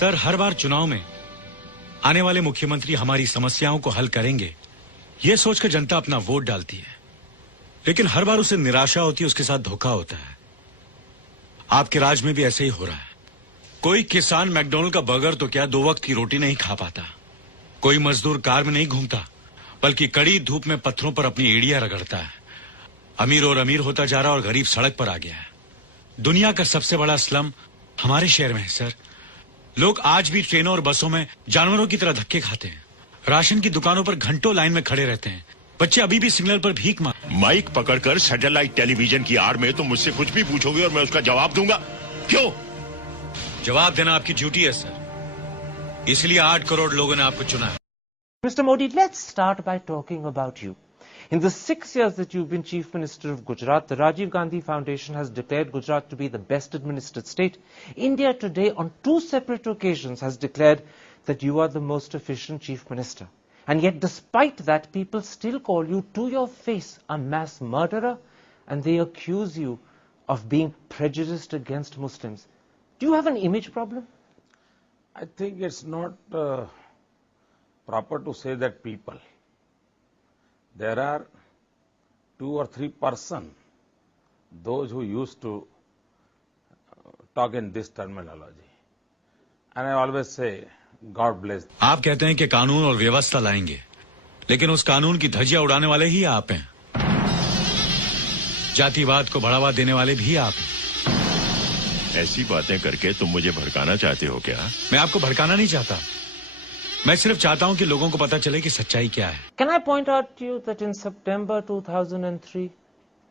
Sir, हर बार चुनाव में आने वाले मुख्यमंत्री हमारी समस्याओं को हल करेंगे, यह सोचकर जनता अपना वोट डालती है, लेकिन हर बार उसे निराशा होती है, उसके साथ धोखा होता है। आपके राज में भी ऐसे ही हो रहा है। कोई किसान मैकडॉनल्ड का बर्गर तो क्या 2 वक्त की रोटी नहीं खा पाता, कोई मजदूर कार में नहीं घूमता, बल्कि कड़ी धूप में पत्थरों पर अपनी एड़ियां रगड़ता है। अमीर और अमीर होता जा रहा और गरीब सड़क पर आ गया है। दुनिया का सबसे बड़ा स्लम हमारे शहर में है सर। लोग आज भी ट्रेनों और बसों में जानवरों की तरह धक्के खाते हैं, राशन की दुकानों पर घंटों लाइन में खड़े रहते हैं, बच्चे अभी भी सिग्नल पर भीख मांग। माइक पकड़कर सैटेलाइट टेलीविजन की आड़ में तुम मुझसे कुछ भी पूछोगे और मैं उसका जवाब दूंगा। क्यों? जवाब देना आपकी ड्यूटी है सर, इसलिए 8 करोड़ लोगों ने आपको चुना है। Mr. Modi, let's start by talking about you. In the 6 years that you've been Chief Minister of Gujarat, the Rajiv Gandhi Foundation has declared Gujarat to be the best administered state. India today, on 2 separate occasions, has declared that you are the most efficient Chief Minister. And yet, despite that, people still call you to your face a mass murderer, and they accuse you of being prejudiced against Muslims. Do you have an image problem? I think it's not proper to say that people. There are 2 or 3 persons, those who used to talk in this terminology. And I always say, God bless. आप कहते हैं कि कानून और व्यवस्था लाएंगे, लेकिन उस कानून की धज्जियां उड़ाने वाले ही आप हैं। जातिवाद को बढ़ावा देने वाले भी आप हैं। ऐसी बातें करके तुम मुझे भड़काना चाहते हो क्या? मैं आपको भड़काना नहीं चाहता, मैं सिर्फ चाहता हूं कि लोगों को पता चले कि सच्चाई क्या है। Can I point out to you that in September 2003,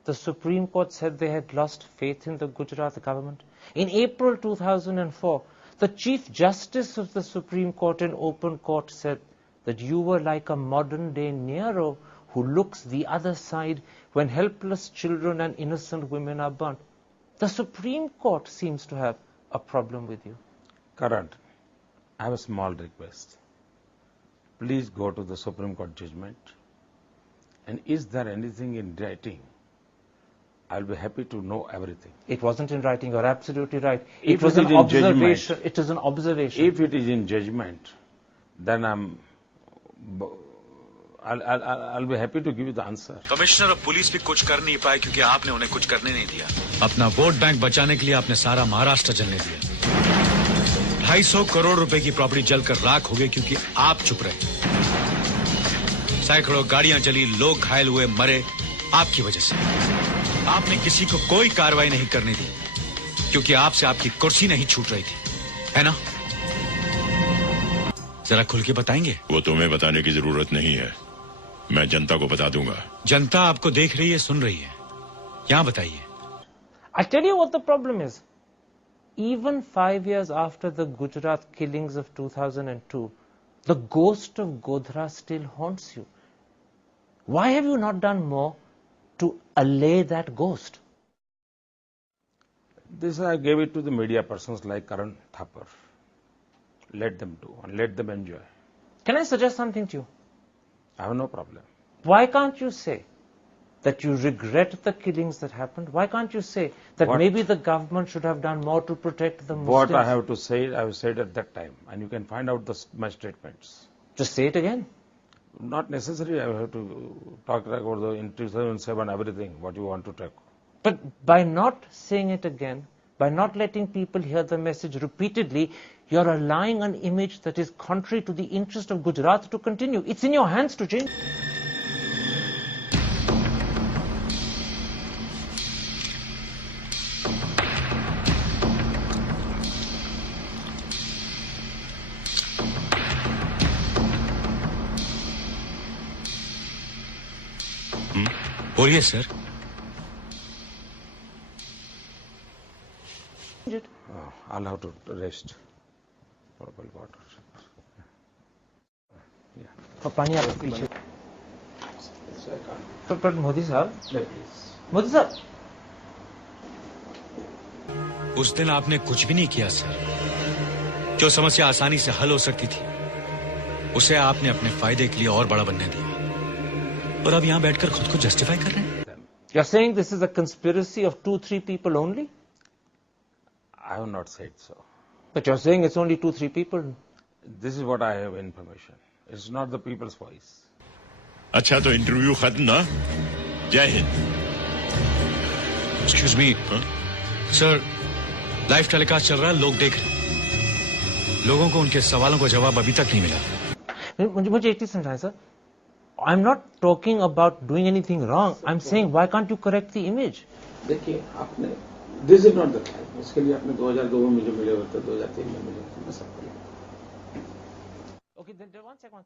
the Supreme Court said they had lost faith in the Gujarat government. In April 2004, the Chief Justice of the Supreme Court in open court said that you were like a modern-day Nero who looks the other side when helpless children and innocent women are burnt. The Supreme Court seems to have a problem with you. Karan, I have a small request. Please go to the Supreme Court judgment. And is there anything in writing? I'll be happy to know everything. It wasn't in writing. You're absolutely right. If it was it an is in observation. judgment, it is an observation. If it is in judgment, then I'll be happy to give you the answer. Commissioner of police भी कुछ कर नहीं पाए क्योंकि आपने उन्हें कुछ करने नहीं दिया। अपना वोट बैंक बचाने के लिए आपने सारा महाराष्ट्र जलने दिया। 250 करोड़ रुपए की प्रॉपर्टी जलकर राख हो गई क्योंकि आप चुप रहे। सैकड़ों गाड़ियां जली, लोग घायल हुए, मरे आपकी वजह से। आपने किसी को कोई कार्रवाई नहीं करने दी क्योंकि आपसे आपकी कुर्सी नहीं छूट रही थी, है ना? जरा खुल के बताएंगे? वो तुम्हें बताने की जरूरत नहीं है, मैं जनता को बता दूंगा। जनता आपको देख रही है, सुन रही है, क्या बताइए? I'll tell you what the problem is. Even 5 years after the Gujarat killings of 2002, the ghost of Godhra still haunts you. Why have you not done more to allay that ghost? This I gave it to the media persons like Karan Thapar. Let them do and let them enjoy. Can I suggest something to you? I have no problem. Why can't you say that you regret the killings that happened? Why can't you say that maybe the government should have done more to protect the Muslims? What I have to say, I have said at that time, and you can find out my statements. Just say it again. Not necessarily I have to talk about the in 2007 everything, what you want to talk. But by not saying it again, by not letting people hear the message repeatedly, you're allowing an image that is contrary to the interest of Gujarat to continue. It's in your hands to change. बोलिए sir. I'll have to rest. Water. पानी आप पीछे। पर मोदी साहब, मोदी साहब, उस दिन आपने कुछ भी नहीं किया सर। जो समस्या आसानी से हल हो सकती थी, उसे आपने अपने फायदे के लिए और बड़ा बनने दिया, और अब यहाँ बैठकर खुद को जस्टिफाई कर रहे हैं। You're saying this is a conspiracy of 2-3 people only? I have not said so. But you're saying it's only 2-3 people. This is what I have information. It's not the people's voice. अच्छा तो interview खत्म ना? जय Hind. Excuse me sir, live telecast चल रहा है, लोग देख रहे हैं। लोगों को उनके सवालों का जवाब अभी तक नहीं मिला। मुझे एक चीज समझाएं sir. I'm not talking about doing anything wrong. I'm saying why can't you correct the image? देखिए आपने this is not the time. इसके लिए आपने 2002 में मुझे मिले होते, 2003 में मिले होते, मैं सब करूँ। Okay, then one second.